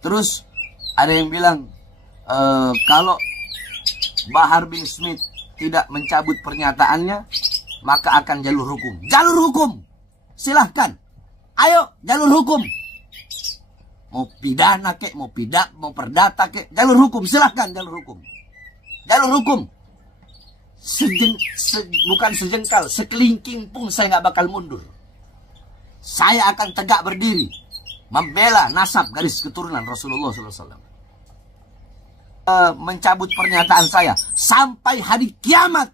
Terus ada yang bilang kalau Bahar bin Smith tidak mencabut pernyataannya, maka akan jalur hukum. Jalur hukum, silahkan. Ayo, jalur hukum. Mau pidana kek, mau perdata kek, jalur hukum, silahkan jalur hukum. Jalur hukum. Bukan sejengkal, sekelingking pun saya nggak bakal mundur. Saya akan tegak berdiri, membela nasab garis keturunan Rasulullah SAW. Mencabut pernyataan saya sampai hari kiamat.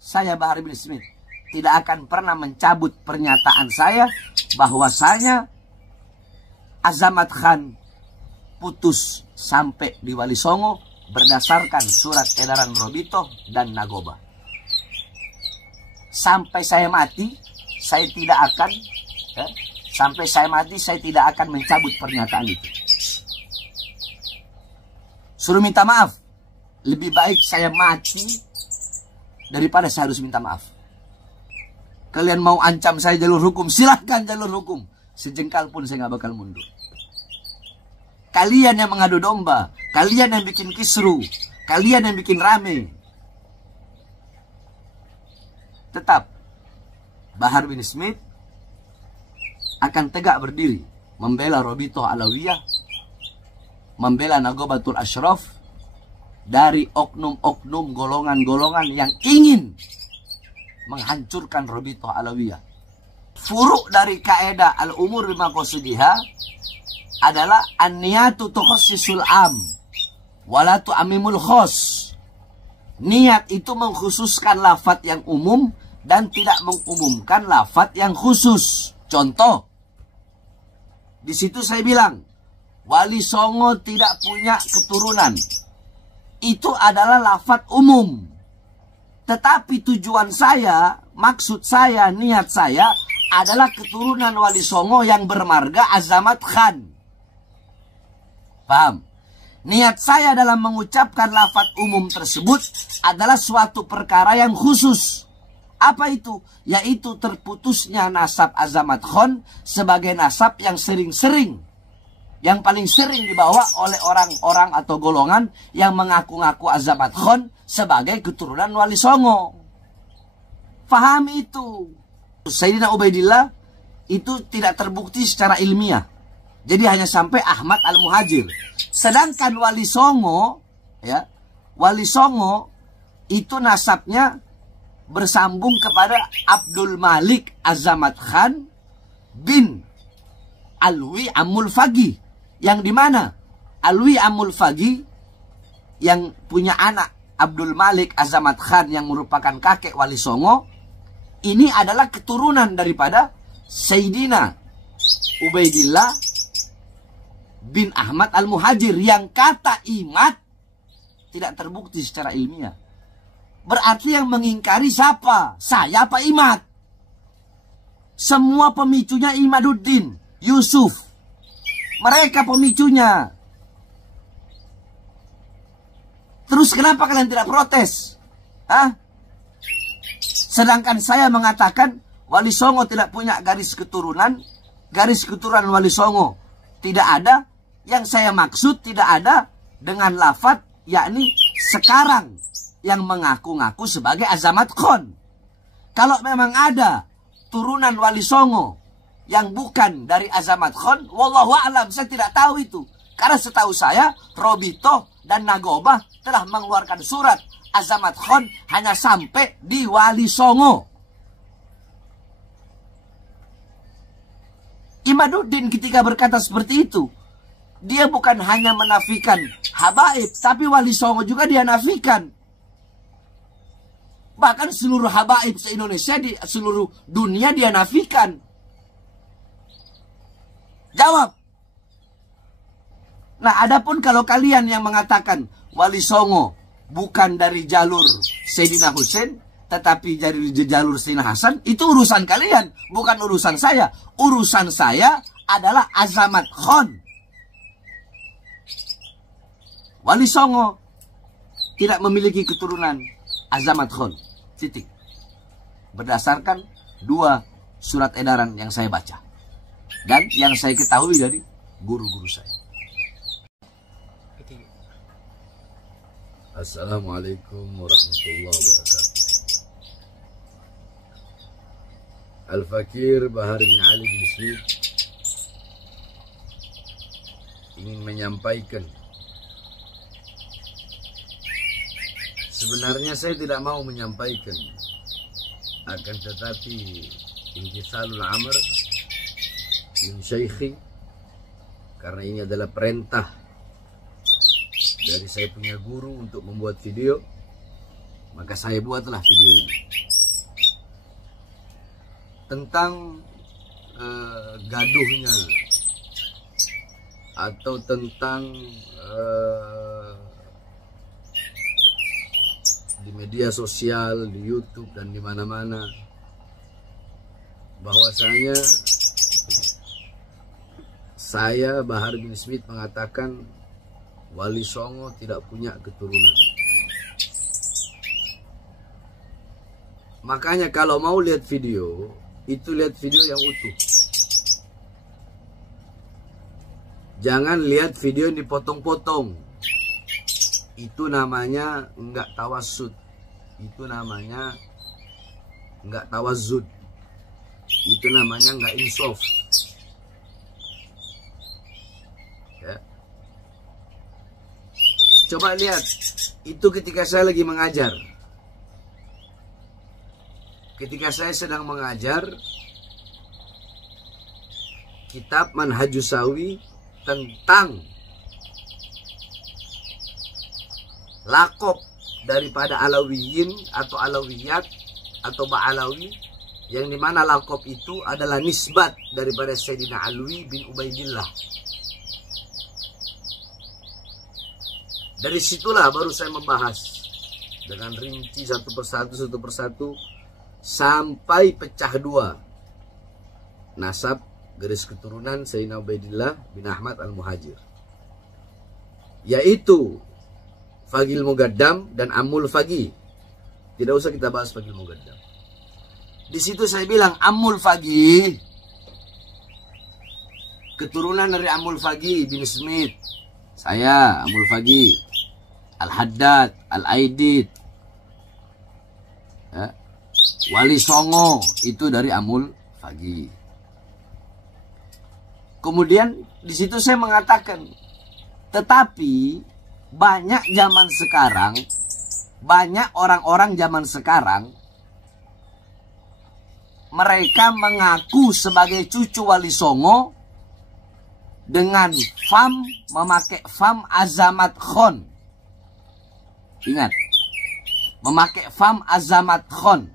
Saya Bahar bin Smith tidak akan pernah mencabut pernyataan saya bahwasanya Azamat Khan putus sampai di Wali Songo berdasarkan surat edaran Robito dan Nagoba. Sampai saya mati, saya tidak akan mencabut pernyataan itu. Suruh minta maaf. Lebih baik saya mati daripada saya harus minta maaf. Kalian mau ancam saya jalur hukum, silahkan jalur hukum. Sejengkal pun saya nggak bakal mundur. Kalian yang mengadu domba, kalian yang bikin kisru, kalian yang bikin rame. Tetap Bahar bin Smith akan tegak berdiri membela Robito Alawiyah, membela Nagobatul Ashraf dari oknum-oknum golongan-golongan yang ingin menghancurkan Robito Alawiyah. Furuk dari kaedah al-umur bimaqasidiha adalah an-niyatu tukhassisul am wala tu'ammimul khos. Niat itu mengkhususkan lafaz yang umum dan tidak mengumumkan lafaz yang khusus. Contoh, di situ saya bilang Wali Songo tidak punya keturunan. Itu adalah lafaz umum. Tetapi tujuan saya, maksud saya, niat saya adalah keturunan Wali Songo yang bermarga Azamat Khan. Paham? Niat saya dalam mengucapkan lafaz umum tersebut adalah suatu perkara yang khusus. Apa itu? Yaitu terputusnya nasab Azamat Khan sebagai nasab yang sering-sering, yang paling sering dibawa oleh orang-orang atau golongan yang mengaku-ngaku Azamat Khan sebagai keturunan Wali Songo. Fahami itu. Sayyidina Ubaidillah itu tidak terbukti secara ilmiah. Jadi hanya sampai Ahmad Al-Muhajir. Sedangkan Wali Songo, ya, Wali Songo itu nasabnya bersambung kepada Abdul Malik Azamat Khan bin Alwi Amul Fagi, yang dimana Alwi Amul Fagi yang punya anak Abdul Malik Azamat Khan yang merupakan kakek Wali Songo, ini adalah keturunan daripada Sayyidina Ubaidillah bin Ahmad Al-Muhajir, yang kata imat tidak terbukti secara ilmiah. Berarti yang mengingkari siapa? Saya apa Imat? Semua pemicunya Imaduddin, Yusuf. Mereka pemicunya. Terus kenapa kalian tidak protes? Hah? Sedangkan saya mengatakan Wali Songo tidak punya garis keturunan Wali Songo tidak ada. Yang saya maksud tidak ada dengan lafaz yakni sekarang yang mengaku-ngaku sebagai Azamat Khan. Kalau memang ada turunan Wali Songo yang bukan dari Azamat Khan, wallahu a'lam, saya tidak tahu itu. Karena setahu saya Robito dan Nagoba telah mengeluarkan surat Azamat Khan hanya sampai di Wali Songo. Imaduddin ketika berkata seperti itu, dia bukan hanya menafikan habaib, tapi Wali Songo juga dia nafikan. Bahkan seluruh habaib se-Indonesia, di seluruh dunia dia nafikan. Jawab. Nah, adapun kalau kalian yang mengatakan Wali Songo bukan dari jalur Sayyidina Husain, tetapi dari jalur Sayyidina Hasan, itu urusan kalian, bukan urusan saya. Urusan saya adalah Azamat Khan. Wali Songo tidak memiliki keturunan Azamat Khan. Titik. Berdasarkan 2 surat edaran yang saya baca dan yang saya ketahui dari guru-guru saya. Assalamualaikum warahmatullahi wabarakatuh. Al-Fakir Bahar bin Ali bin Smith ingin menyampaikan, sebenarnya saya tidak mau menyampaikan, akan tetapi imtithalul amr min syaikhi, karena ini adalah perintah dari saya punya guru untuk membuat video, maka saya buatlah video ini tentang gaduhnya atau tentang di media sosial, di YouTube dan di mana-mana, bahwasanya saya Bahar bin Smith mengatakan Wali Songo tidak punya keturunan. Makanya kalau mau lihat video, itu lihat video yang utuh. Jangan lihat video yang dipotong-potong. Itu namanya enggak tawasud. Itu namanya enggak tawazud. Itu namanya enggak insaf. Ya. Coba lihat, itu ketika saya lagi mengajar. Ketika saya sedang mengajar kitab Manhajus Sawi tentang lakop daripada Alawiyin atau Alawiyat atau Ba'alawi, yang dimana lakop itu adalah nisbat daripada Sayyidina Alwi bin Ubaidillah. Dari situlah baru saya membahas dengan rinci satu persatu sampai pecah dua nasab garis keturunan Sayyidina Ubaidillah bin Ahmad Al-Muhajir, yaitu Fagil Mugaddam dan Amul Fagi. Tidak usah kita bahas Fagil Mugaddam. Di situ saya bilang Amul Fagi keturunan dari Amul Fagi bin Smith. Saya Amul Fagi, Al-Haddad, Al-Aidid, ya. Wali Songo itu dari Amul Fagi. Kemudian di situ saya mengatakan, tetapi banyak zaman sekarang, banyak orang-orang zaman sekarang, mereka mengaku sebagai cucu Wali Songo dengan memakai fam Azamat Khon. Ingat, memakai fam Azamat Khon.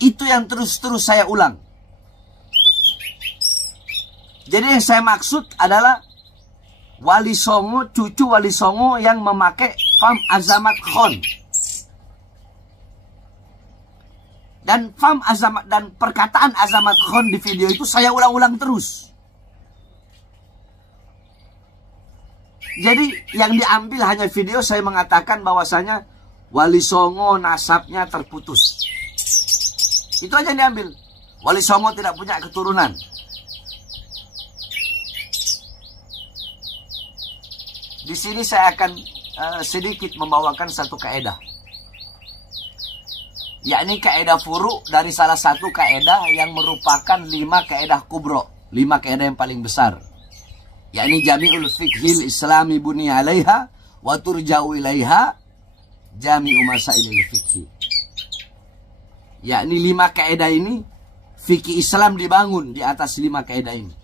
Itu yang terus-terus saya ulang. Jadi yang saya maksud adalah Wali Songo, cucu Wali Songo yang memakai fam Azamat Khon. Dan fam Azamat dan perkataan Azamat Khon di video itu saya ulang-ulang terus. Jadi yang diambil hanya video saya mengatakan bahwasanya Wali Songo nasabnya terputus. Itu aja yang diambil. Wali Songo tidak punya keturunan. Di sini saya akan sedikit membawakan satu kaedah, yakni kaedah furu dari salah satu kaedah yang merupakan 5 kaedah kubro, 5 kaedah yang paling besar, yakni jami'ul fiqhil islami buni alaiha wa turja'u ilaiha jami'u masailil fiqhi. Yakni 5 kaedah ini, fikih Islam dibangun di atas 5 kaedah ini.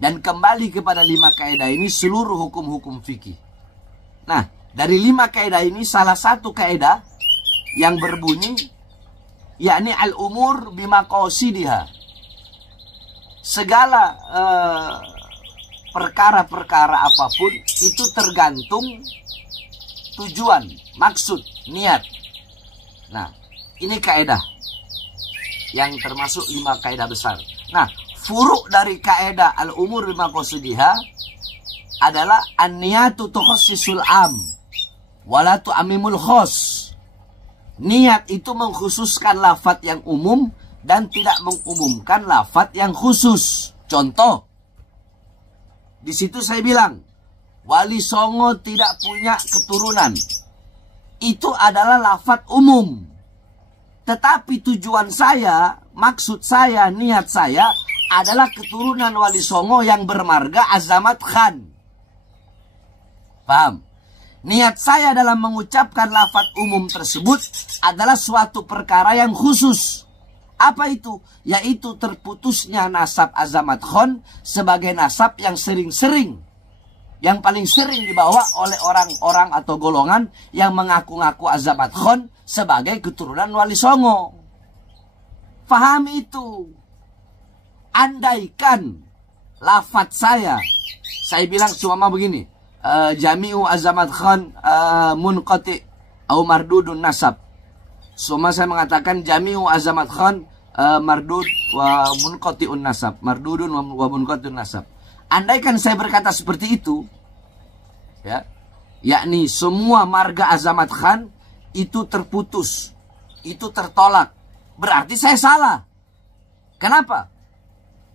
Dan kembali kepada 5 kaedah ini seluruh hukum-hukum fikih. Nah, dari 5 kaedah ini salah satu kaedah yang berbunyi, yakni al-umur bimaqasidiha. Segala perkara-perkara apapun itu tergantung tujuan, maksud, niat. Nah, ini kaedah yang termasuk 5 kaedah besar. Nah, furuk dari kaedah al-umur bimaqasidiha adalah an-niyatu tukhassisul am wala tu'ammimul khos. Niat itu mengkhususkan lafaz yang umum dan tidak mengumumkan lafaz yang khusus. Contoh, di situ saya bilang Wali Songo tidak punya keturunan. Itu adalah lafadz umum. Tetapi tujuan saya, maksud saya, niat saya adalah keturunan Wali Songo yang bermarga Azamat Khan. Paham? Niat saya dalam mengucapkan lafadz umum tersebut adalah suatu perkara yang khusus. Apa itu? Yaitu terputusnya nasab Azamat Khan sebagai nasab yang sering-sering, yang paling sering dibawa oleh orang-orang atau golongan yang mengaku-ngaku Azamat Khan sebagai keturunan Wali Songo. Fahami itu. Andaikan lafadz saya bilang cuma begini, Jami'u Azamat Khan munqati atau mardudun nasab. Semua saya mengatakan Jami'u Azamat Khan mardud wa munqati'un nasab. Mardudun wa munqati'un nasab. Andaikan saya berkata seperti itu, ya, yakni semua marga Azamat Khan itu terputus, itu tertolak, berarti saya salah. Kenapa?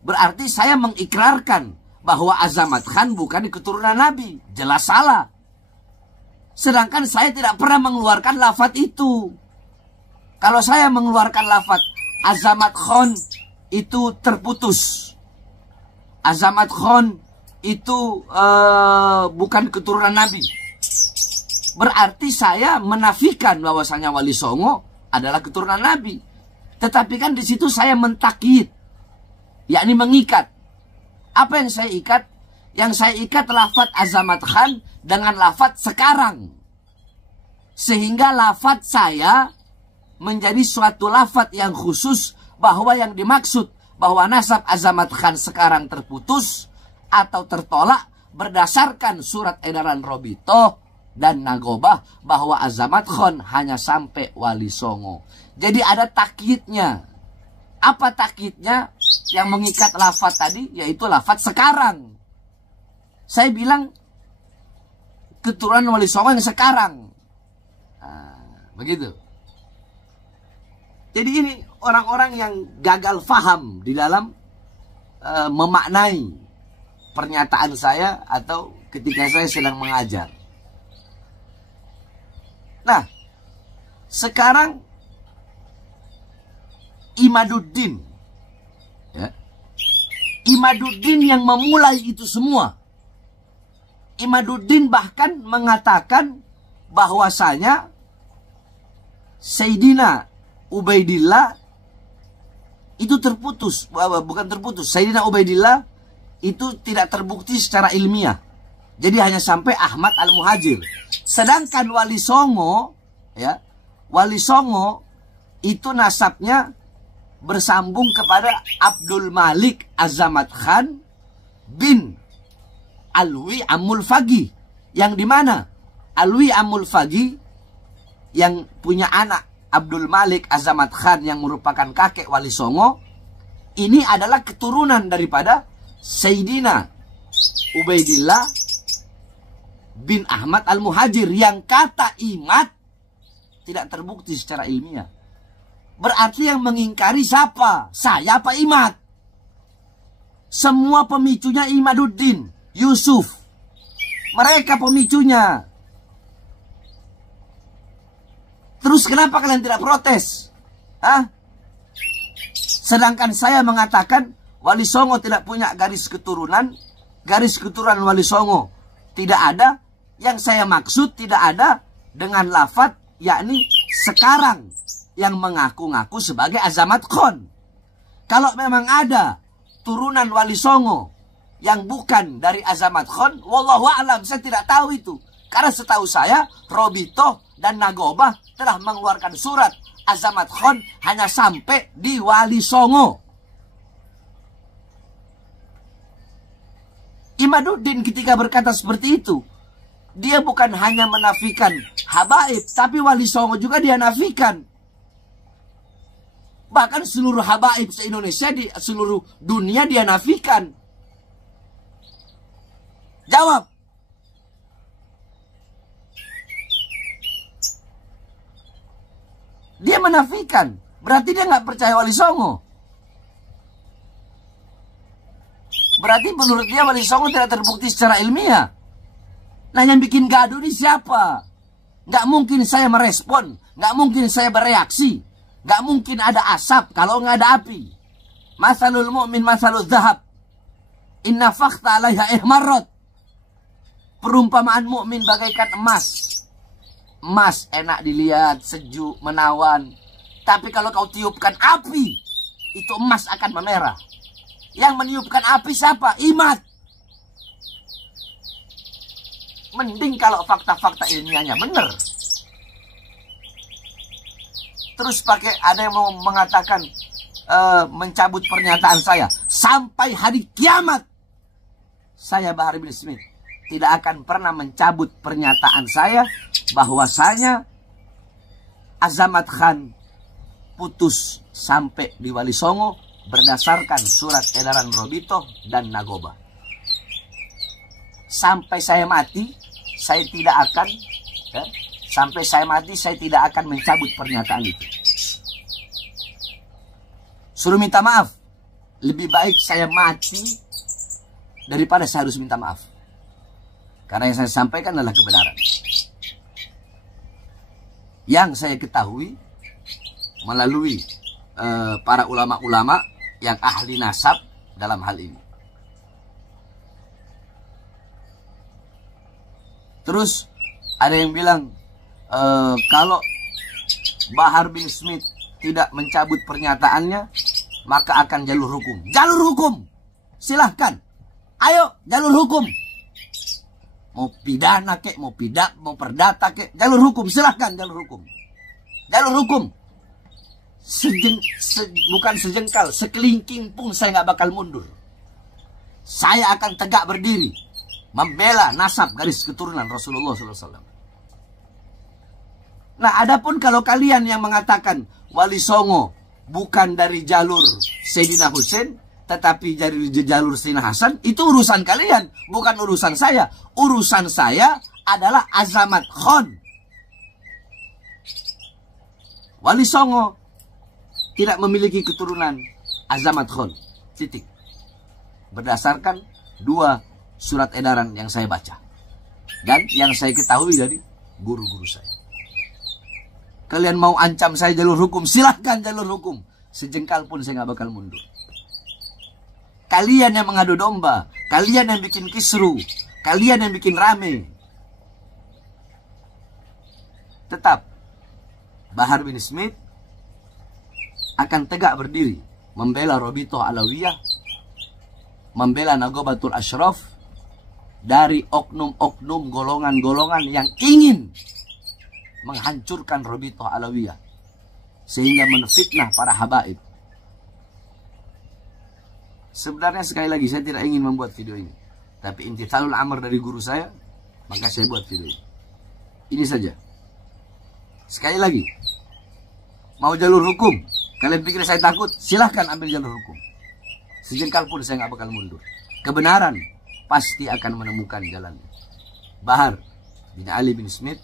Berarti saya mengikrarkan bahwa Azamat Khan bukan keturunan Nabi. Jelas salah. Sedangkan saya tidak pernah mengeluarkan lafadz itu. Kalau saya mengeluarkan lafadz Azamat Khan itu terputus, Azamat Khan itu bukan keturunan Nabi, berarti saya menafikan bahwasanya Wali Songo adalah keturunan Nabi. Tetapi kan di situ saya mentakyid, yakni mengikat. Apa yang saya ikat? Yang saya ikat lafadz Azamat Khan dengan lafadz sekarang. Sehingga lafadz saya menjadi suatu lafadz yang khusus, bahwa yang dimaksud bahwa nasab Azamat Khan sekarang terputus atau tertolak berdasarkan surat edaran Robitoh dan Nagobah bahwa Azamat Khan hanya sampai Wali Songo. Jadi ada takyidnya. Apa takyidnya? Yang mengikat lafadz tadi yaitu lafadz sekarang. Saya bilang keturunan Wali Songo yang sekarang. Nah, begitu. Jadi ini orang-orang yang gagal faham di dalam memaknai pernyataan saya atau ketika saya sedang mengajar. Nah, sekarang Imaduddin, ya, Imaduddin yang memulai itu semua. Imaduddin bahkan mengatakan bahwasanya Sayyidina Ubaidillah itu terputus, bukan terputus. Sayyidina Ubaidillah itu tidak terbukti secara ilmiah. Jadi hanya sampai Ahmad Al-Muhajir. Sedangkan Wali Songo, ya, Wali Songo itu nasabnya bersambung kepada Abdul Malik Azamat Khan bin Alwi Amul Fagi, yang dimana Alwi Amul Fagi yang punya anak Abdul Malik Azamat Khan yang merupakan kakek Wali Songo, ini adalah keturunan daripada Sayyidina Ubaidillah bin Ahmad Al-Muhajir, yang kata Imad tidak terbukti secara ilmiah. Berarti yang mengingkari siapa? Saya apa Imad? Semua pemicunya Imaduddin, Yusuf. Mereka pemicunya. Terus kenapa kalian tidak protes? Hah? Sedangkan saya mengatakan Wali Songo tidak punya garis keturunan. Garis keturunan Wali Songo tidak ada. Yang saya maksud tidak ada dengan lafadz yakni sekarang yang mengaku-ngaku sebagai Azamat Khan. Kalau memang ada turunan Wali Songo yang bukan dari Azamat Khan, wallahu a'lam, saya tidak tahu itu. Karena setahu saya Robitoh dan Nagobah telah mengeluarkan surat Azamat Khan hanya sampai di Wali Songo. Imaduddin ketika berkata seperti itu, dia bukan hanya menafikan habaib, tapi Wali Songo juga dia nafikan. Bahkan seluruh habaib se-Indonesia, di seluruh dunia dia nafikan. Jawab. Dia menafikan. Berarti dia nggak percaya Wali Songo. Berarti menurut dia Wali Songo tidak terbukti secara ilmiah. Nah, yang bikin gaduh ini siapa? Nggak mungkin saya merespon, nggak mungkin saya bereaksi, nggak mungkin ada asap kalau nggak ada api. Masalul mu'min masalul zahab, inna fakhta alaiha ihmarrat. Perumpamaan mukmin bagaikan emas. Emas enak dilihat, sejuk, menawan. Tapi kalau kau tiupkan api, itu emas akan memerah. Yang meniupkan api siapa? Imat. Mending kalau fakta-fakta ilmiahnya benar. Terus ada yang mau mengatakan mencabut pernyataan saya sampai hari kiamat. Saya Bahar bin Smith tidak akan pernah mencabut pernyataan saya bahwasanya Azamat Khan putus sampai di Wali Songo berdasarkan surat edaran Robito dan Nagoba. Sampai saya mati, saya tidak akan saya tidak akan mencabut pernyataan itu. Suruh minta maaf. Lebih baik saya mati daripada saya harus minta maaf. Karena yang saya sampaikan adalah kebenaran. Yang saya ketahui melalui para ulama-ulama yang ahli nasab dalam hal ini. Terus ada yang bilang kalau Bahar bin Smith tidak mencabut pernyataannya, maka akan jalur hukum. Jalur hukum, silahkan. Ayo jalur hukum. Mau pidana kek, mau perdata kek, jalur hukum, silahkan jalur hukum. Jalur hukum. Bukan sejengkal, sekelingking pun saya nggak bakal mundur. Saya akan tegak berdiri, membela nasab garis keturunan Rasulullah SAW. Nah, adapun kalau kalian yang mengatakan Wali Songo bukan dari jalur Sayyidina Husain, tetapi dari jalur Sayyidina Hasan, itu urusan kalian, bukan urusan saya. Urusan saya adalah Azamat Khan. Wali Songo tidak memiliki keturunan Azamat Khan. Titik. Berdasarkan 2 surat edaran yang saya baca. Dan yang saya ketahui dari guru-guru saya. Kalian mau ancam saya jalur hukum, silahkan jalur hukum. Sejengkal pun saya nggak bakal mundur. Kalian yang mengadu domba, kalian yang bikin kisru, kalian yang bikin rame. Tetap Bahar bin Smith akan tegak berdiri membela Robitoh Alawiyah, membela Nagobatul Ashraf dari oknum-oknum golongan-golongan yang ingin menghancurkan Robitoh Alawiyah sehingga menfitnah para habaib. Sebenarnya sekali lagi saya tidak ingin membuat video ini, tapi imtithalul amr dari guru saya, maka saya buat video ini. Ini saja. Sekali lagi, mau jalur hukum, kalian pikir saya takut? Silahkan ambil jalur hukum. Sejengkal pun saya nggak bakal mundur. Kebenaran pasti akan menemukan jalannya. Bahar bin Ali bin Smith